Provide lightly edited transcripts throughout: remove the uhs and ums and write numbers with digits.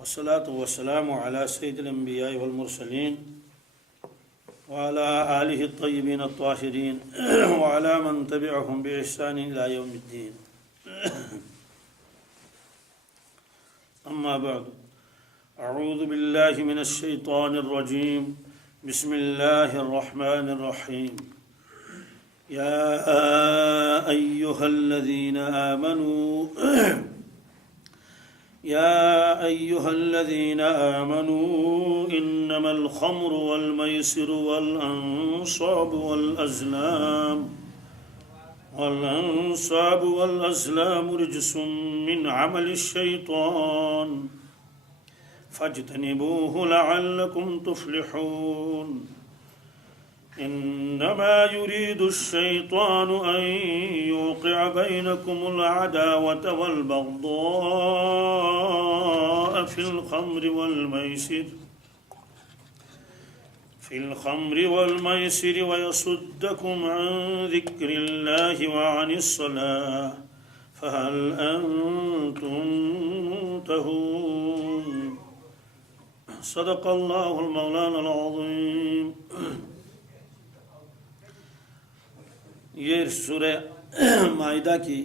والصلاة والسلام على سيد الأنبياء والمرسلين وعلى آله الطيبين الطاهرين وعلى من تبعهم بإحسان إلى يوم الدين. أما بعد، أعوذ بالله من الشيطان الرجيم. بسم الله الرحمن الرحيم. يا أيها الذين آمنوا إنما الخمر والميسر والأنصاب والأزلام رجس من عمل الشيطان فاجتنبوه لعلكم تفلحون. إنما يريد الشيطان أن يوقع بينكم العداوة والبغضاء في الخمر والميسر ويصدكم عن ذكر الله وعن الصلاة فهل أنتم منتهون. صدق الله المولانا العظيم. یہ سورہ مائدہ کی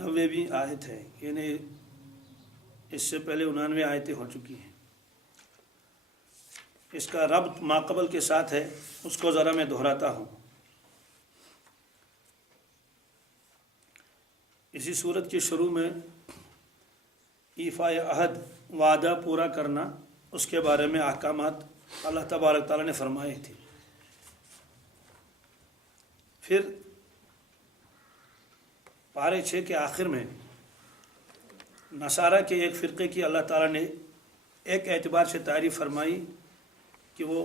90ویں آیت ہے، یعنی اس سے پہلے 99 آیتیں ہو چکی ہیں. اس کا ربط ماقبل کے ساتھ ہے، اس کو ذرا میں دہراتا ہوں. اسی صورت کی شروع میں ایفاء عہد، وعدہ پورا کرنا، اس کے بارے میں احکامات اللہ تبارک تعالیٰ نے فرمائے تھے. پھر پارے 6 کے آخر میں نصارہ کے ایک فرقے کی اللہ تعالیٰ نے ایک اعتبار سے تعریف فرمائی کہ وہ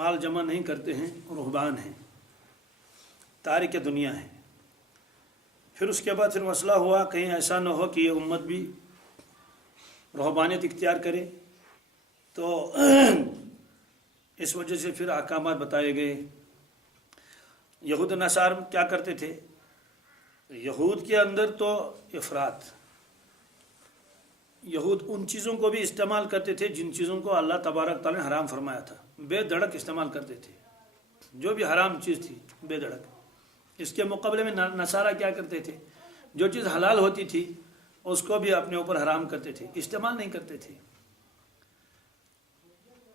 مال جمع نہیں کرتے ہیں، رہبان ہیں، تارک دنیا ہیں. پھر اس کے بعد پھر مسئلہ ہوا کہیں ایسا نہ ہو کہ یہ امت بھی رہبانیت اختیار کرے، تو اس وجہ سے پھر احکامات بتائے گئے. یہود نصارہ کیا کرتے تھے؟ یہود کے اندر تو افراط، یہود ان چیزوں کو بھی استعمال کرتے تھے جن چیزوں کو اللہ تبارک تعالیٰ نے حرام فرمایا تھا، بے دھڑک استعمال کرتے تھے. جو بھی حرام چیز تھی بے دھڑک. اس کے مقابلے میں نصارہ کیا کرتے تھے؟ جو چیز حلال ہوتی تھی اس کو بھی اپنے اوپر حرام کرتے تھے، استعمال نہیں کرتے تھے.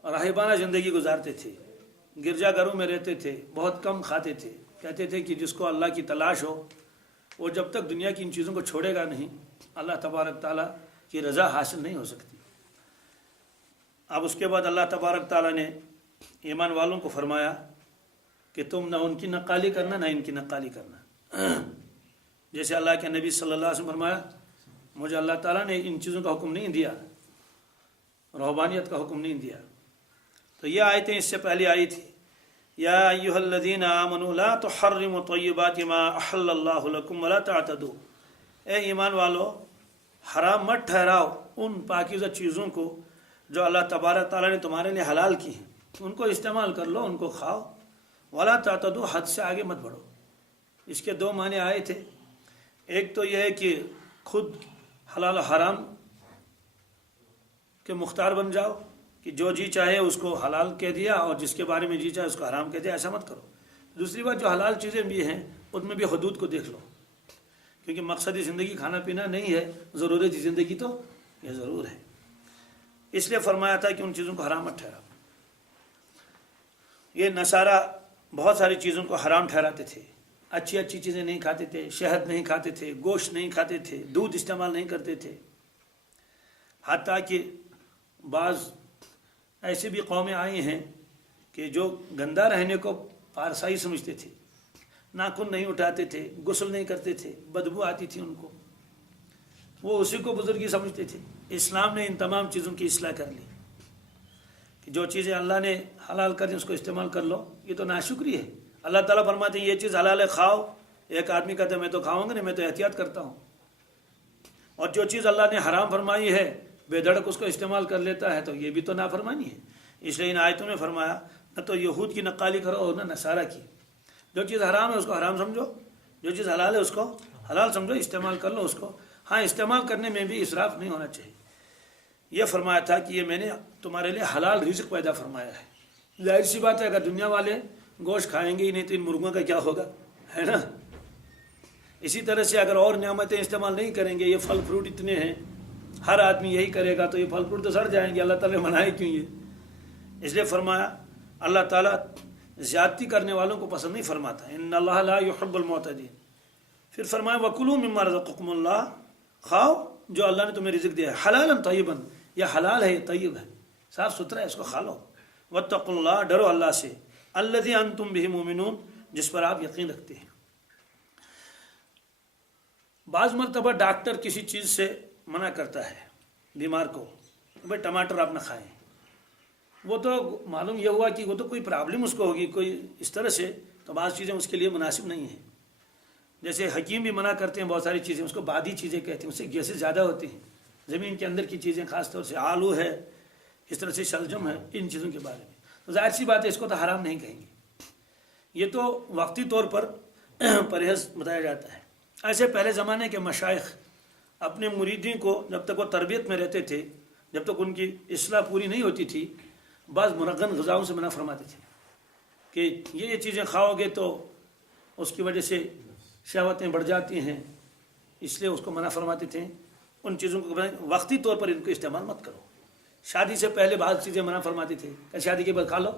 راہبانہ زندگی گزارتے تھے، گرجا گھروں میں رہتے تھے، بہت کم کھاتے تھے. کہتے تھے کہ جس کو اللہ کی تلاش ہو وہ جب تک دنیا کی ان چیزوں کو چھوڑے گا نہیں، اللہ تبارک تعالیٰ کی رضا حاصل نہیں ہو سکتی. اب اس کے بعد اللہ تبارک تعالیٰ نے ایمان والوں کو فرمایا کہ تم نہ ان کی نقالی کرنا نہ ان کی نقالی کرنا. جیسے اللہ کے نبی صلی اللہ علیہ وسلم فرمایا مجھے اللہ تعالیٰ نے ان چیزوں کا حکم نہیں دیا، رہبانیت کا حکم نہیں دیا. تو یہ آیتیں اس سے پہلے آئی تھی. یا ایھا الذین آمنوا لا تحرموا طیبات ما احل اللہ لکم ولا تعتدوا. اے ایمان والو، حرام مت ٹھہراؤ ان پاکیزہ چیزوں کو جو اللہ تبارک تعالیٰ نے تمہارے لیے حلال کی ہیں. ان کو استعمال کر لو، ان کو کھاؤ. ولا تعتدوا، حد سے آگے مت بڑھو. اس کے 2 معنی آئے تھے. ایک تو یہ ہے کہ خود حلال و حرام کے مختار بن جاؤ کہ جو جی چاہے اس کو حلال کہہ دیا اور جس کے بارے میں جی چاہے اس کو حرام کہہ دیا. ایسا مت کرو. دوسری بات، جو حلال چیزیں بھی ہیں ان میں بھی حدود کو دیکھ لو، کیونکہ مقصدی زندگی کھانا پینا نہیں ہے، ضرورتی زندگی تو یہ ضرور ہے. اس لیے فرمایا تھا کہ ان چیزوں کو حرام مت ٹھہراؤ. یہ نصارہ بہت ساری چیزوں کو حرام ٹھہراتے تھے. اچھی چیزیں نہیں کھاتے تھے، شہد نہیں کھاتے تھے، گوشت نہیں کھاتے تھے، دودھ استعمال نہیں کرتے تھے. حتیٰ کہ بعض ایسی بھی قومیں آئی ہیں کہ جو گندہ رہنے کو پارسائی سمجھتے تھے، ناخن نہیں اٹھاتے تھے، غسل نہیں کرتے تھے، بدبو آتی تھی ان کو، وہ اسی کو بزرگی سمجھتے تھے. اسلام نے ان تمام چیزوں کی اصلاح کر لی کہ جو چیزیں اللہ نے حلال کر دی اس کو استعمال کر لو. یہ تو ناشکری ہے. اللہ تعالیٰ فرماتے ہیں یہ چیز حلال ہے، کھاؤ. ایک آدمی کہتا ہے میں تو کھاؤں گا نہیں، میں تو احتیاط کرتا ہوں. اور جو چیز اللہ نے حرام فرمائی ہے بے دھڑک اس کو استعمال کر لیتا ہے تو یہ بھی تو نافرمانی ہے. اس لیے ان آیتوں میں فرمایا نہ تو یہود کی نقالی کرو اور نہ نصارہ کی. جو چیز حرام ہے اس کو حرام سمجھو، جو چیز حلال ہے اس کو حلال سمجھو، استعمال کر لو اس کو. ہاں استعمال کرنے میں بھی اسراف نہیں ہونا چاہیے. یہ فرمایا تھا کہ یہ میں نے تمہارے لیے حلال رزق پیدا فرمایا ہے. ظاہر سی بات ہے اگر دنیا والے گوشت کھائیں گے ہی نہیں تو ان مرغوں کا کیا ہوگا، ہے نا. اسی طرح سے اگر اور نعمتیں استعمال نہیں کریں گے، یہ پھل فروٹ اتنے ہیں، ہر آدمی یہی کرے گا تو یہ پھل فروٹ تو سڑ جائیں گے. اللہ تعالیٰ نے منائے کیوں یہ؟ اس لیے فرمایا اللہ تعالیٰ زیادتی کرنے والوں کو پسند نہیں فرماتا. ان اللہ لا يحب المعتدین. پھر فرمایا وَكُلُوا مِمَّا رَزَقَكُمُ اللَّهُ، کھاؤ جو اللہ نے تمہیں رزق دیا ہے، حلالا طیبا، یہ حلال ہے، یہ طیب ہے، صاف ستھرا ہے، اس کو کھا لو. وَاتَّقُوا اللَّهَ، ڈرو اللہ سے، الَّذِي أَنْتُمْ بِهِ مُؤْمِنُونَ، جس پر آپ یقین رکھتے ہیں. بعض مرتبہ ڈاکٹر کسی چیز سے منع کرتا ہے بیمار کو، بھائی ٹماٹر آپ نہ کھائیں. وہ تو معلوم یہ ہوا کہ وہ تو کوئی پرابلم اس کو ہوگی کوئی اس طرح سے، تو بعض چیزیں اس کے لیے مناسب نہیں ہیں. جیسے حکیم بھی منع کرتے ہیں بہت ساری چیزیں، اس کو بادی چیزیں کہتے ہیں، اس سے گیسز زیادہ ہوتی ہیں. زمین کے اندر کی چیزیں، خاص طور سے آلو ہے، اس طرح سے شلجم ہے، ان چیزوں کے بارے میں تو ظاہر سی بات ہے اس کو تو حرام نہیں کہیں گے. یہ تو وقتی طور پر پرہیز بتایا جاتا ہے. ایسے پہلے زمانے کے مشائخ اپنے مریدین کو جب تک وہ تربیت میں رہتے تھے، جب تک ان کی اصلاح پوری نہیں ہوتی تھی، بعض مرغن غذاؤں سے منع فرماتے تھے کہ یہ چیزیں کھاؤ گے تو اس کی وجہ سے شہوتیں بڑھ جاتی ہیں، اس لیے اس کو منع فرماتے تھے. ان چیزوں کو وقتی طور پر ان کو استعمال مت کرو. شادی سے پہلے بعض چیزیں منع فرماتے تھے کہ شادی کے بعد کھا لو.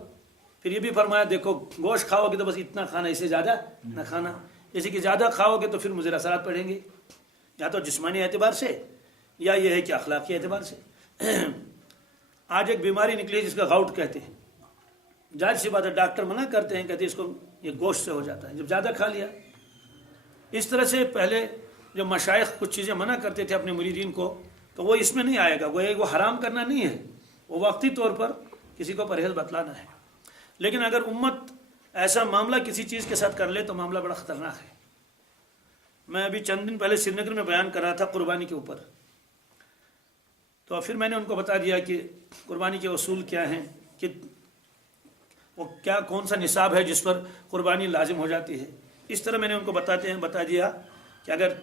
پھر یہ بھی فرمایا دیکھو گوشت کھاؤ گے تو بس اتنا کھانا، اس سے زیادہ نہ کھانا. جیسے کہ زیادہ کھاؤ گے تو پھر مضر اثرات پڑیں گے، یا تو جسمانی اعتبار سے یا یہ ہے کہ اخلاقی اعتبار سے. آج ایک بیماری نکلی ہے جس کا غاؤٹ کہتے ہیں. ظاہر سی بات ہے ڈاکٹر منع کرتے ہیں، کہتے ہیں اس کو یہ گوشت سے ہو جاتا ہے جب زیادہ کھا لیا. اس طرح سے پہلے جو مشائخ کچھ چیزیں منع کرتے تھے اپنے مریدین کو، تو وہ اس میں نہیں آئے گا. وہ حرام کرنا نہیں ہے، وہ وقتی طور پر کسی کو پرہیز بتلانا ہے. لیکن اگر امت ایسا معاملہ کسی چیز کے ساتھ کر لے تو معاملہ بڑا خطرناک ہے. میں ابھی چند دن پہلے سری نگر میں بیان کر رہا تھا قربانی کے اوپر، تو پھر میں نے ان کو بتا دیا کہ قربانی کے اصول کیا ہیں، کہ وہ کیا کون سا نصاب ہے جس پر قربانی لازم ہو جاتی ہے. اس طرح میں نے ان کو بتا دیا کہ اگر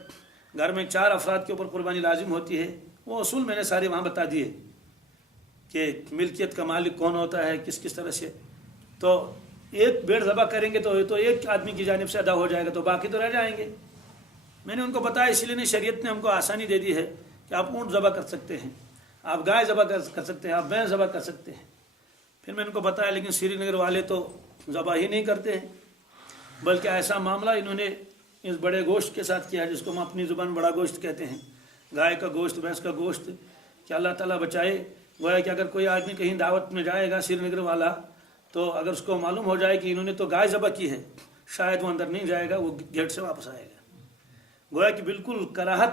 گھر میں 4 افراد کے اوپر قربانی لازم ہوتی ہے، وہ اصول میں نے سارے وہاں بتا دیے کہ ملکیت کا مالک کون ہوتا ہے، کس کس طرح سے. تو ایک بھیڑ ذبح کریں گے تو ایک آدمی کی جانب سے ادا ہو جائے گا، تو باقی تو رہ جائیں گے. میں نے ان کو بتایا، اس لیے شریعت نے ہم کو آسانی دے دی ہے کہ آپ اونٹ ذبح کر سکتے ہیں، آپ گائے ذبح کر سکتے ہیں، آپ بھینس ذبح کر سکتے ہیں. پھر میں ان کو بتایا لیکن سری نگر والے تو ذبح ہی نہیں کرتے ہیں، بلکہ ایسا معاملہ انہوں نے اس بڑے گوشت کے ساتھ کیا جس کو ہم اپنی زبان بڑا گوشت کہتے ہیں، گائے کا گوشت، بھینس کا گوشت. کہ اللہ تعالیٰ بچائے، گویا کہ اگر کوئی آدمی کہیں دعوت میں جائے گا سری نگر والا، تو اگر اس کو معلوم ہو جائے کہ انہوں نے تو گائے ذبح کی ہے، شاید وہ اندر نہیں جائے گا، وہ گیٹ سے واپس آئے گا. گویا کہ بالکل کراہت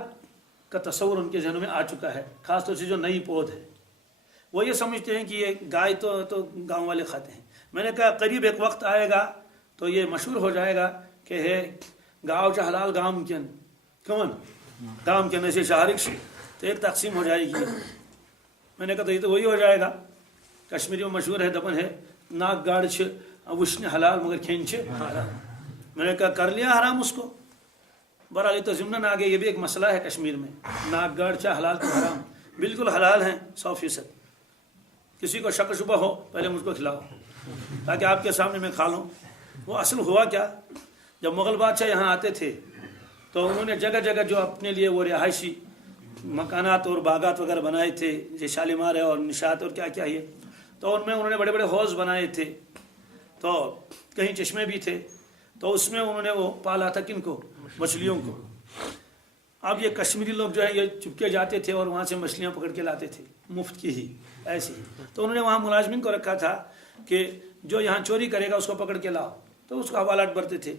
کا تصور ان کے ذہنوں میں آ چکا ہے. خاص طور سے جو نئی پود ہے وہ یہ سمجھتے ہیں کہ یہ گائے تو گاؤں والے کھاتے ہیں. میں نے کہا قریب ایک وقت آئے گا تو یہ مشہور ہو جائے گا کہ ہے گاؤں چا حلال گام کن کون گام کن ایسے شہرک سے، تو ایک تقسیم ہو جائے گی. میں نے کہا تو یہ تو وہی ہو جائے گا. کشمیری میں مشہور ہے، دپن ہے ناک گاڑ وشن حلال مگر کھین حرام. میں نے کہا کر لیا حرام اس کو. بہرحال تو ضمن آگے یہ بھی ایک مسئلہ ہے کشمیر میں، ناک گاڑ چاہ حلال تو حرام، بالکل حلال ہیں 100%. کسی کو شک شبہ ہو پہلے مجھ کو کھلاؤ تاکہ آپ کے سامنے میں کھا لوں. وہ اصل ہوا کیا، جب مغل بادشاہ یہاں آتے تھے تو انہوں نے جگہ جگہ جو اپنے لیے وہ رہائشی مکانات اور باغات وغیرہ بنائے تھے، جیسے شالیمار ہے اور نشاط اور کیا کیا ہے، تو ان میں انہوں نے بڑے بڑے حوض بنائے تھے، تو کہیں چشمے بھی تھے، تو اس میں انہوں نے وہ پالا تھا کن کو، مچھلیوں کو. اب یہ کشمیری لوگ جو ہے یہ چپکے جاتے تھے اور وہاں سے مچھلیاں پکڑ کے لاتے تھے مفت کی ہی ایسی. تو انہوں نے وہاں ملازمین کو رکھا تھا کہ جو یہاں چوری کرے گا اس کو پکڑ کے لاؤ. تو اس کو حوالات بھرتے تھے،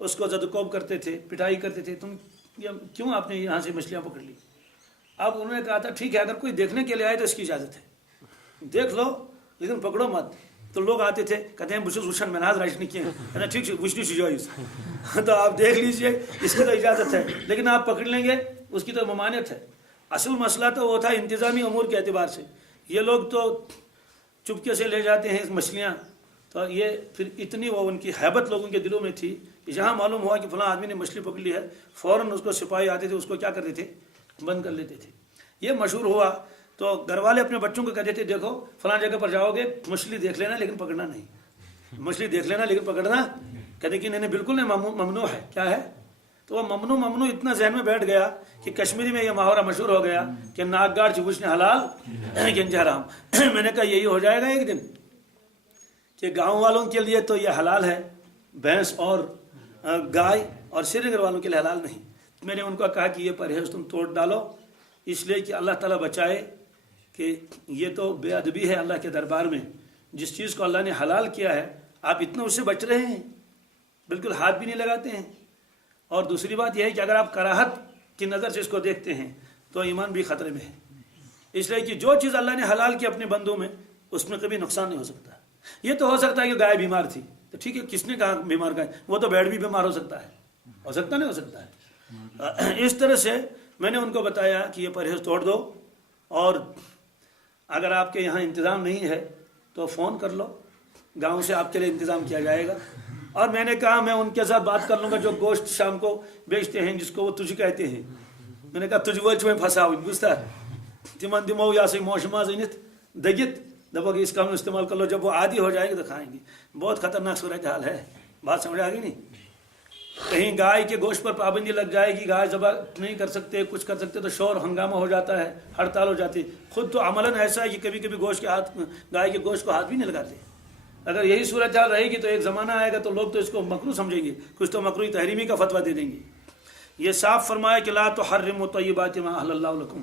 اس کو زدوکوب کرتے تھے، پٹائی کرتے تھے، تم کیوں آپ نے یہاں سے مچھلیاں پکڑ لی. اب انہوں نے کہا تھا ٹھیک ہے اگر کوئی دیکھنے کے لیے آئے تو اس کی اجازت ہے، دیکھ لو لیکن پکڑو مت. تو لوگ آتے تھے کہتے ہیں بچوں وشن میں ناز راجنی کیے ہیں، ٹھیک ہے وشنی سجائز تو آپ دیکھ لیجئے اس کی تو اجازت ہے، لیکن آپ پکڑ لیں گے اس کی تو ممانعت ہے. اصل مسئلہ تو وہ تھا انتظامی امور کے اعتبار سے. یہ لوگ تو چپکے سے لے جاتے ہیں مچھلیاں تو یہ پھر اتنی وہ ان کی حیبت لوگوں کے دلوں میں تھی کہ جہاں معلوم ہوا کہ فلاں آدمی نے مچھلی پکڑ لی ہے، فوراً اس کو سپاہی آتے تھے، اس کو کیا کرتے تھے، بند کر لیتے تھے۔ یہ مشہور ہوا تو گھر والے اپنے بچوں کو کہتے تھے دیکھو فلاں جگہ پر جاؤ گے، مچھلی دیکھ لینا لیکن پکڑنا نہیں، مچھلی دیکھ لینا لیکن پکڑنا، کہتے کہ نہیں بالکل نہیں، ممنوع ہے۔ کیا ہے؟ تو وہ ممنوع اتنا ذہن میں بیٹھ گیا کہ کشمیری میں یہ محاورہ مشہور ہو گیا کہ ناک گاڑ چوچنے حلال گنج حرام۔ میں نے کہا یہی ہو جائے گا ایک دن کہ گاؤں والوں کے لیے تو یہ حلال ہے بھینس اور گائے، اور سری نگر والوں کے لیے حلال نہیں۔ میں نے ان کو کہا کہ یہ پرہیز تم توڑ ڈالو، اس لیے کہ اللہ تعالیٰ بچائے کہ یہ تو بے ادبی ہے اللہ کے دربار میں۔ جس چیز کو اللہ نے حلال کیا ہے آپ اتنا اس سے بچ رہے ہیں، بالکل ہاتھ بھی نہیں لگاتے ہیں۔ اور دوسری بات یہ ہے کہ اگر آپ کراہت کی نظر سے اس کو دیکھتے ہیں تو ایمان بھی خطرے میں ہے، اس لیے کہ جو چیز اللہ نے حلال کی اپنے بندوں میں اس میں کبھی نقصان نہیں ہو سکتا۔ یہ تو ہو سکتا ہے کہ گائے بیمار تھی تو ٹھیک ہے، کس نے کہا بیمار گائے، وہ تو بیڑ بھی بیمار ہو سکتا ہے نہیں ہو سکتا ہے۔ اس طرح سے میں نے ان کو بتایا کہ یہ پرہیز توڑ دو، اور اگر آپ کے یہاں انتظام نہیں ہے تو فون کر لو، گاؤں سے آپ کے لیے انتظام کیا جائے گا۔ اور میں نے کہا میں ان کے ساتھ بات کر لوں گا جو گوشت شام کو بیچتے ہیں جس کو وہ تجھ کہتے ہیں۔ میں نے کہا تجھ وچ میں پھنسا ہوئی بوجھتا تمن دمو یا سی موشما زنت دگت دبو کہ اس کا ہم استعمال کر لو، جب وہ عادی ہو جائے گی تو کھائیں گے۔ بہت خطرناک صورتحال ہے، بات سمجھ آ گئی نہیں؟ کہیں گائے کے گوشت پر پابندی لگ جائے گی، گائے ذبح نہیں کر سکتے، کچھ کر سکتے تو شور ہنگامہ ہو جاتا ہے، ہڑتال ہو جاتی۔ خود تو عملاً ایسا ہے کہ کبھی کبھی گائے کے گوشت کو ہاتھ بھی نہیں لگاتے۔ اگر یہی صورتحال رہے گی تو ایک زمانہ آئے گا تو لوگ تو اس کو مکروہ سمجھیں گے، کچھ تو مکروہ تحریمی کا فتویٰ دے دیں گے۔ یہ صاف فرمایا کہ لا تحرموا طیبات ما احل اللہ لکم،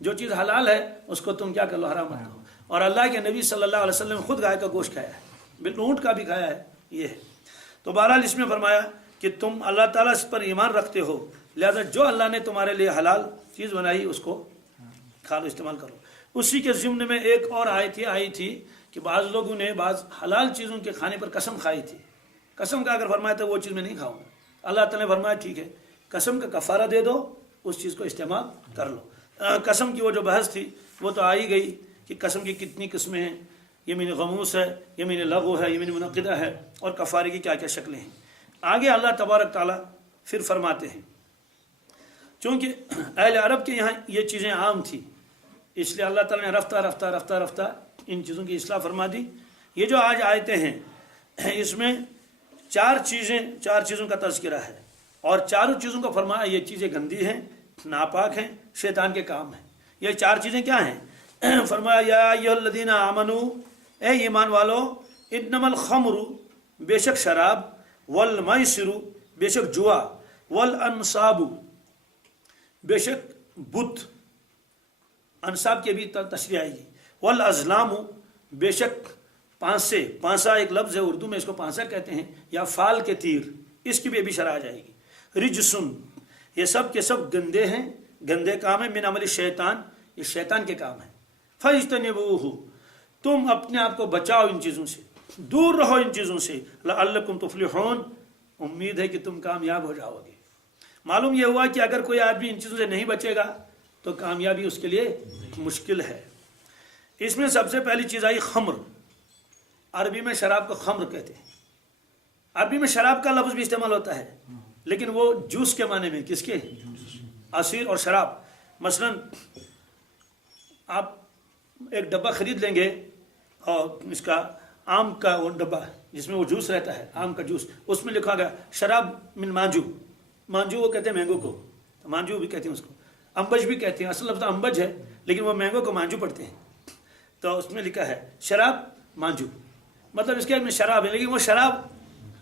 جو چیز حلال ہے اس کو تم کیا کر لو، حرام مت کرو۔ اور اللہ کے نبی صلی اللہ علیہ وسلم نے خود گائے کا گوشت کھایا ہے، بالکل اونٹ کا بھی کھایا ہے۔ یہ ہے تو بہرحال اس میں فرمایا کہ تم اللہ تعالیٰ اس پر ایمان رکھتے ہو، لہذا جو اللہ نے تمہارے لیے حلال چیز بنائی اس کو کھا لو، استعمال کرو۔ اسی کے ضمن میں ایک اور آیت آئی تھی کہ بعض لوگوں نے بعض حلال چیزوں کے کھانے پر قسم کھائی تھی، قسم کا اگر فرمایا تو وہ چیز میں نہیں کھاؤں گا۔ اللہ تعالیٰ نے فرمایا ٹھیک ہے، قسم کا کفارہ دے دو، اس چیز کو استعمال کر لو۔ قسم کی وہ جو بحث تھی وہ تو آئی گئی کہ قسم کی کتنی قسمیں ہیں، یمین غموس ہے، یمین لغو ہے، یمین منعقدہ ہے، اور کفارے کی کیا کیا شکلیں ہیں۔ آگے اللہ تبارک تعالیٰ پھر فرماتے ہیں چونکہ اہل عرب کے یہاں یہ چیزیں عام تھی، اس لیے اللہ تعالیٰ نے رفتہ رفتہ ان چیزوں کی اصلاح فرما دی۔ یہ جو آج آیتیں ہیں اس میں چار چیزوں کا تذکرہ ہے، اور چاروں چیزوں کو فرمایا یہ چیزیں گندی ہیں، ناپاک ہیں، شیطان کے کام ہیں۔ یہ چار چیزیں کیا ہیں؟ فرمایا یا ایھا الذین آمنو، اے ایمان والو، انما الخمر، بے شک شراب، والمیسر، بے شک جوا، والانصاب، بے شک بت، انصاب کی بھی تشریح آئے گی، والازلام، بے شک پانسے، پانسا ایک لفظ ہے اردو میں اس کو پانسا کہتے ہیں، یا فال کے تیر، اس کی بھی شرح آ جائے گی۔ رجسن، یہ سب کے سب گندے ہیں، گندے کام ہیں، من عمل شیطان، یہ شیطان کے کام ہیں۔ فاجتنبوہ، تم اپنے آپ کو بچاؤ ان چیزوں سے، دور رہو ان چیزوں سے، لعلکم تفلحون، امید ہے کہ تم کامیاب ہو جاؤ گے۔ معلوم یہ ہوا کہ اگر کوئی آدمی ان چیزوں سے نہیں بچے گا تو کامیابی اس کے لیے مشکل ہے۔ اس میں سب سے پہلی چیز آئی خمر، عربی میں شراب کو خمر کہتے ہیں۔ عربی میں شراب کا لفظ بھی استعمال ہوتا ہے لیکن وہ جوس کے معنی میں، کس کے؟ عصیر اور شراب۔ مثلا آپ ایک ڈبہ خرید لیں گے اور اس کا آم کا وہ ڈبہ جس میں وہ جوس رہتا ہے، آم کا جوس، اس میں لکھا گیا شراب من مانجو، مانجو وہ کہتے ہیں مینگو کو، مانجو بھی کہتے ہیں اس کو، امبج بھی کہتے ہیں، اصل لفظ امبج ہے لیکن وہ مینگو کو مانجو پڑھتے ہیں، تو اس میں لکھا ہے شراب مانجو، مطلب اس کے میں شراب ہے، لیکن وہ شراب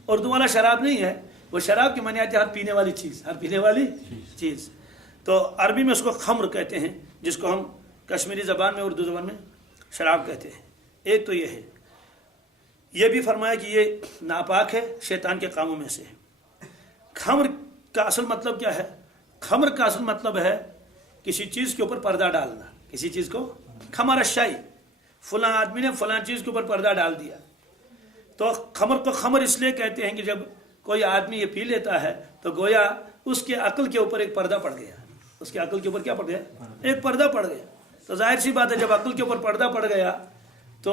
اردو والا شراب نہیں ہے، وہ شراب کی معنی آتی ہے ہر پینے والی چیز، ہر پینے والی چیز۔ تو عربی میں اس کو خمر کہتے ہیں، جس کو ہم کشمیری زبان میں اردو زبان میں شراب کہتے ہیں۔ ایک تو یہ ہے، یہ بھی فرمایا کہ یہ ناپاک ہے، شیطان کے کاموں میں سے ہے۔ خمر کا اصل مطلب کیا ہے؟ خمر کا اصل مطلب ہے کسی چیز کے اوپر پردہ ڈالنا، کسی چیز کو خمر الشیء، فلاں آدمی نے فلاں چیز کے اوپر پردہ ڈال دیا۔ تو خمر کو خمر اس لیے کہتے ہیں کہ جب کوئی آدمی یہ پی لیتا ہے تو گویا اس کے عقل کے اوپر ایک پردہ پڑ گیا، اس کے عقل کے اوپر کیا پڑ گیا؟ ایک پردہ پڑ گیا۔ تو ظاہر سی بات ہے جب عقل کے اوپر پردہ پڑ گیا تو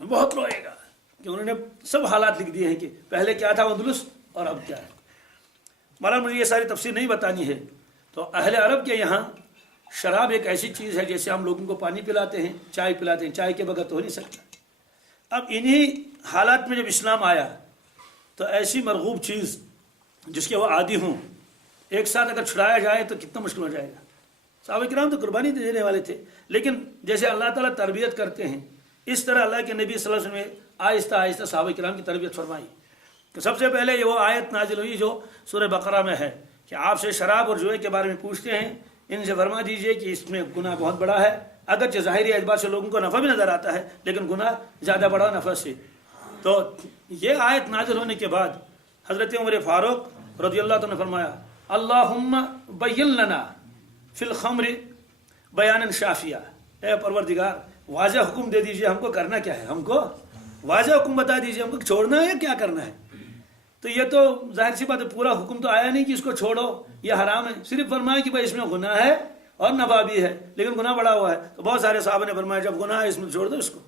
بہت روئے گا کہ انہوں نے سب حالات لکھ دیے ہیں کہ پہلے کیا تھا اندلس اور اب کیا ہے. مولانا مجھے یہ ساری تفصیل نہیں بتانی ہے. تو اہل عرب کے یہاں شراب ایک ایسی چیز ہے جیسے ہم لوگوں کو پانی پلاتے ہیں، چائے پلاتے ہیں، چائے کے بغیر تو ہو نہیں سکتا. اب انہی حالات میں جب اسلام آیا تو ایسی مرغوب چیز جس کے وہ عادی ہوں ایک ساتھ اگر چھڑایا جائے تو کتنا مشکل ہو جائے گا. صحابہ کرام تو قربانی دینے والے تھے، لیکن جیسے اللہ تعالیٰ تربیت کرتے ہیں اس طرح اللہ کے نبی صلی اللہ علیہ وسلم نے آہستہ آہستہ صحابہ کرام کی تربیت فرمائی. تو سب سے پہلے یہ وہ آیت نازل ہوئی جو سورہ بقرہ میں ہے کہ آپ سے شراب اور جوئے کے بارے میں پوچھتے ہیں، ان سے فرما دیجئے کہ اس میں گناہ بہت بڑا ہے. اگرچہ ظاہری اعتبار سے لوگوں کو نفع بھی نظر آتا ہے لیکن گناہ زیادہ بڑا نفع سے. تو یہ آیت نازل ہونے کے بعد حضرت عمر فاروق رضی اللہ عنہ نے فرمایا اللہم بین لنا فی الخمر بیانا شافیہ، اے پروردگار واضح حکم دے دیجئے ہم کو کرنا کیا ہے، ہم کو واضح حکم بتا دیجئے ہم کو چھوڑنا ہے یا کیا کرنا ہے. تو یہ تو ظاہر سی بات ہے، پورا حکم تو آیا نہیں کہ اس کو چھوڑو یہ حرام ہے، صرف فرمایا کہ بھائی اس میں گناہ ہے اور نفع بھی ہے لیکن گناہ بڑا ہوا ہے. تو بہت سارے صحابہ نے فرمایا جب گناہ ہے اس میں چھوڑ دو اس کو.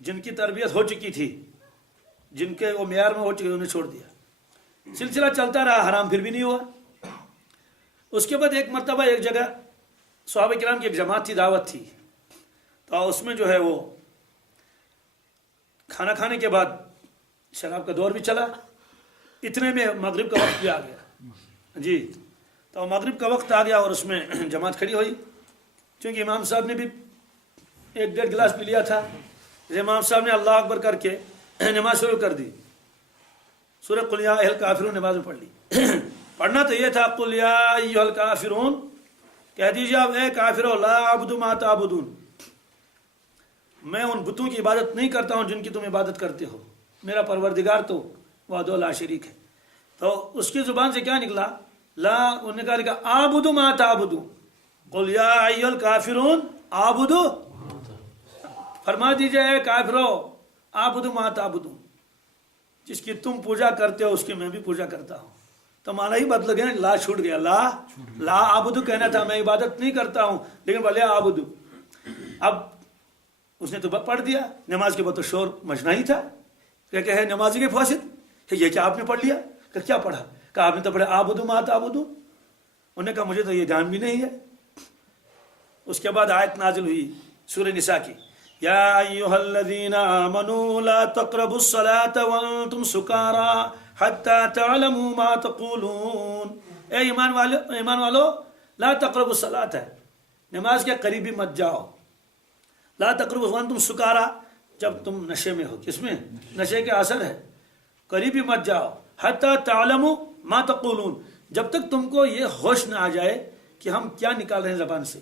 جن کی تربیت ہو چکی تھی، جن کے وہ معیار میں ہو چکی انہوں نے چھوڑ دیا. سلسلہ چلتا رہا، حرام پھر بھی نہیں ہوا. اس کے بعد ایک مرتبہ ایک جگہ صحابہ کرام کی ایک جماعت تھی، دعوت تھی، تو اس میں جو ہے وہ کھانا کھانے کے بعد شراب کا دور بھی چلا. اتنے میں مغرب کا وقت بھی آ گیا جی. تو مغرب کا وقت آ گیا اور اس میں جماعت کھڑی ہوئی. چونکہ امام صاحب نے بھی 1-1.5 گلاس پی لیا تھا. امام صاحب نے اللہ اکبر کر کے نماز شروع کر دی. سورہ قل یا ایھا الکافرون نماز میں پڑھ لی. پڑھنا تو یہ تھا قل یا ایھا الکافرون، کہہ دیجیے آپ اے کافرو لا اعبد ما تعبدون، میں ان بتوں کی عبادت نہیں کرتا ہوں جن کی تم عبادت کرتے ہو، میرا پروردگار تو وحدہ لا شریک ہے. تو اس کی زبان سے کیا نکلا؟ لا، انہوں نے کہا اعبد ما تعبدون، قل یا ایھا الکافرون اعبد، فرما دیجئے اے کافرو اعبد ما تعبدون، جس کی تم پوجا کرتے ہو اس کی میں بھی پوجا کرتا ہوں. تو معنی ہی بدل گیا، لا چھوٹ گیا. لا اعبد کہنا تھا، میں عبادت نہیں کرتا ہوں لیکن بھلے اعبد. اب اس نے تو پڑھ دیا، نماز کے بعد تو شور مچنا ہی تھا کہ ہے نمازی کے فاسد، یہ کیا آپ نے پڑھ لیا؟ کہ کیا پڑھا؟ کہ آپ نے تو پڑھا اعبد ما تعبدون. انہوں نے کہا مجھے تو یہ دھیان بھی نہیں ہے. اس کے بعد آیت نازل ہوئی سورہ نساء کی، یا ایھا الذین آمنوا لا تقربوا الصلاة وانتم سکارى حتی تعلموا ما تقولون. اے ایمان والو لا تقربوا الصلاة ہے، نماز کے قریبی مت جاؤ. لا تقربوا وانتم سکارى، جب تم نشے میں ہو. کس میں؟ نشے کے اثر ہے. قریبی مت جاؤ حتی تعلموا ما تقولون، جب تک تم کو یہ ہوش نہ آ جائے کہ ہم کیا نکال رہے ہیں زبان سے.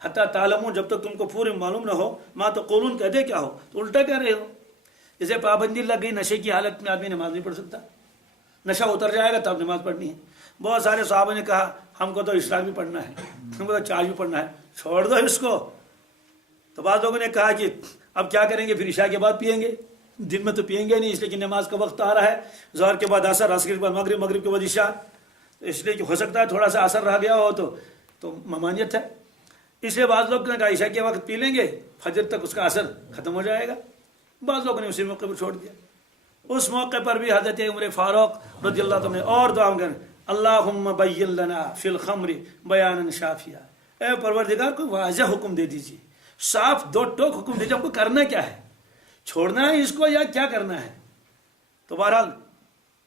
حتی تعلموا، جب تک تم کو پورے معلوم نہ ہو ما تقولون کہتے کیا ہو، تو الٹا کہہ رہے ہو. جیسے پابندی لگ گئی نشے کی حالت میں آدمی نماز نہیں پڑھ سکتا، نشہ اتر جائے گا تب نماز پڑھنی ہے. بہت سارے صحابہ نے کہا ہم کو تو اشراق بھی پڑھنا ہے، ہم کو تو چارج بھی پڑھنا ہے، چھوڑ دو اس کو. تو بعض لوگوں نے کہا کہ اب کیا کریں گے، پھر عشاء کے بعد پیئیں گے، دن میں تو پیئیں گے نہیں اس لیے کہ نماز کا وقت آ رہا ہے. ظہر کے بعد عصر، عصر کے بعد مغرب، مغرب کے بعد عشاء، اس لیے کہ ہو سکتا ہے تھوڑا سا اثر رہ گیا ہو تو ممانعت ہے. اس لیے بعض لوگ نے کہا عشاء کے وقت پی لیں گے، فجر تک اس کا اثر ختم ہو جائے گا. بعض لوگوں نے اسی موقع پر چھوڑ دیا. اس موقع پر بھی حضرت عمر فاروق رضی اللہ عنہ اور دعا کریں اللہم بین لنا فی الخمر بیانا شافیہ، اے پروردگار کو واضح حکم دے دیجیے، صاف دو ٹوک حکم دیجیے، ہم کو کرنا کیا ہے، چھوڑنا ہے اس کو یا کیا کرنا ہے. تو بہرحال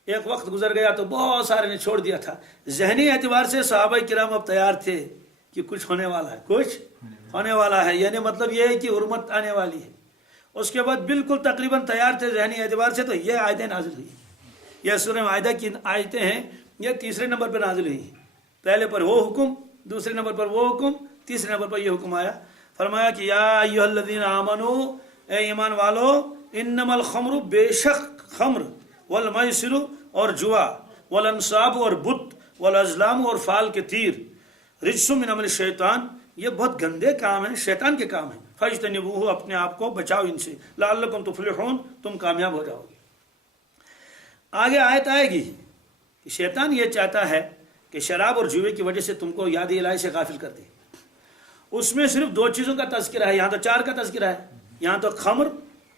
ایک وقت گزر گیا تو بہت سارے نے چھوڑ دیا تھا. ذہنی اعتبار سے صحابہ کرام اب تیار تھے کہ کچھ ہونے والا ہے، کچھ ہونے والا ہے، یعنی مطلب یہ ہے کہ حرمت آنے والی ہے. اس کے بعد بالکل تقریباً تیار تھے ذہنی اعتبار سے. تو یہ آیتیں نازل ہوئی. یہ سورہ مائدہ کی آیتیں ہیں، یہ تیسرے نمبر پر نازل ہوئی. پہلے پر وہ حکم، دوسرے نمبر پر وہ حکم، تیسرے نمبر پر یہ حکم آیا. فرمایا کہ یا ایھا الذین آمنوا، اے ایمان والو، انما الخمر، بے شک خمر، والمیسر اور جوا، والانصاب اور بت، والازلام اور فال کے تیر، رجس من عمل الشیطان، یہ بہت گندے کام ہیں، شیطان کے کام ہیں. فاجتنبوہ، اپنے آپ کو بچاؤ ان سے، لعلکم تفلحون، تم کامیاب ہو جاؤ گے. آگے آیت آئے گی کہ شیطان یہ چاہتا ہے کہ شراب اور جوئے کی وجہ سے تم کو یاد الہی سے غافل کر دے. اس میں صرف 2 چیزوں کا تذکرہ ہے، یہاں تو 4 کا تذکرہ ہے. یہاں تو خمر،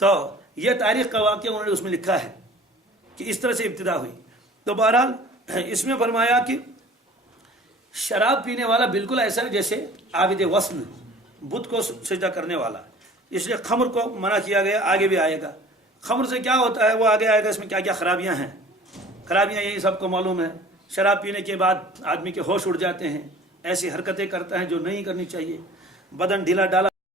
تو یہ تاریخ کا واقعہ انہوں نے اس میں لکھا ہے کہ اس طرح سے ابتدا ہوئی. تو بہرحال اس میں فرمایا کہ شراب پینے والا بالکل ایسا ہے جیسے عابد وثن، بت کو سجدہ کرنے والا. اس لیے خمر کو منع کیا گیا. آگے بھی آئے گا خمر سے کیا ہوتا ہے، وہ آگے آئے گا. اس میں کیا کیا خرابیاں ہیں. خرابیاں یہی سب کو معلوم ہے. شراب پینے کے بعد آدمی کے ہوش اڑ جاتے ہیں، ایسی حرکتیں کرتا ہے جو نہیں کرنی چاہیے، بدن ڈھیلا ڈالا